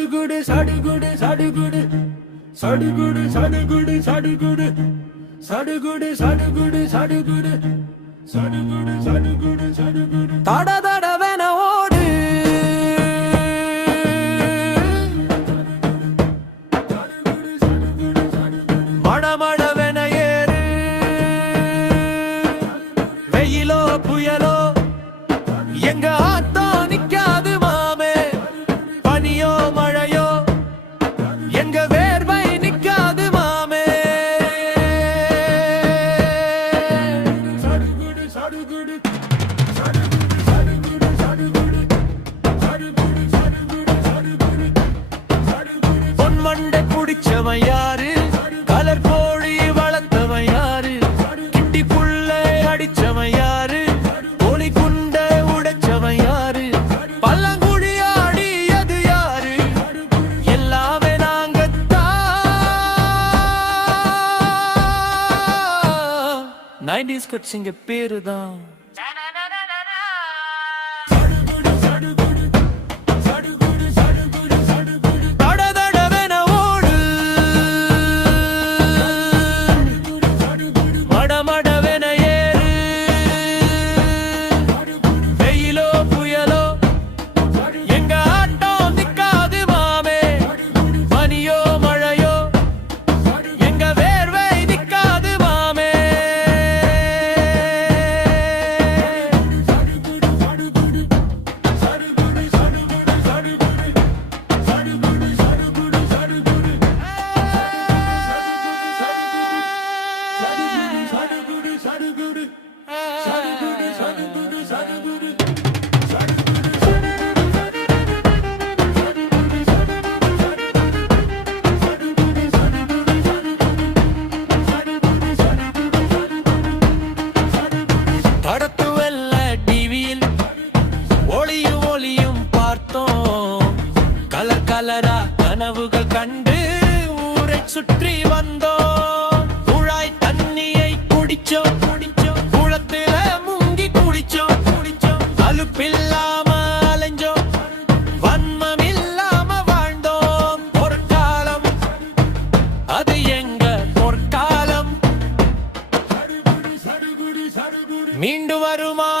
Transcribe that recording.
சடுகுடு சடுகுடு சடுகுடு சடுகுடு சடுகுடு சடுகுடு சடுகுடு சடுகுடு சடுகுடு சடுகுடு சடுகுடு சடுகுடு தட தடவென ஓடு மடமடவென ஏறு வெயிலோ புயலோ எங்க ஆத்தா நிக்காது மாமே பனியோ மழையோ எங்க வேர்வை நிக்காது மாமே சடுகுடு சடுகுடு சடுகுடு சடுகுடு சடுகுடு சடுகுடு சடுகுடு சடுகுடு பொன்மண்டை புடிச்சவன் யாரு கலர் கோழி வளர்த்தவன் யாரு கிட்டி புள்ளை அடிச்சவன் யாரு ஒளி குண்டை உடைச்சவன் யாரு பல்லங்குடி ஆடியது யாரு எல்லாமே நாங்கத்தான் 90s கட்சிங்க பேருதான் கலரா கனவுகள் கண்டு ஊரை சுற்றி வந்தோம் குழாய் தண்ணியை குடிச்சோம் குளத்தில முங்கி குடிச்சோம் அலுப்பில்லாம அலைஞ்சோம் வன்மம் இல்லாம வாழ்ந்தோம் பொற்காலம் அது எங்க பொற்காலம் மீண்டு வருமா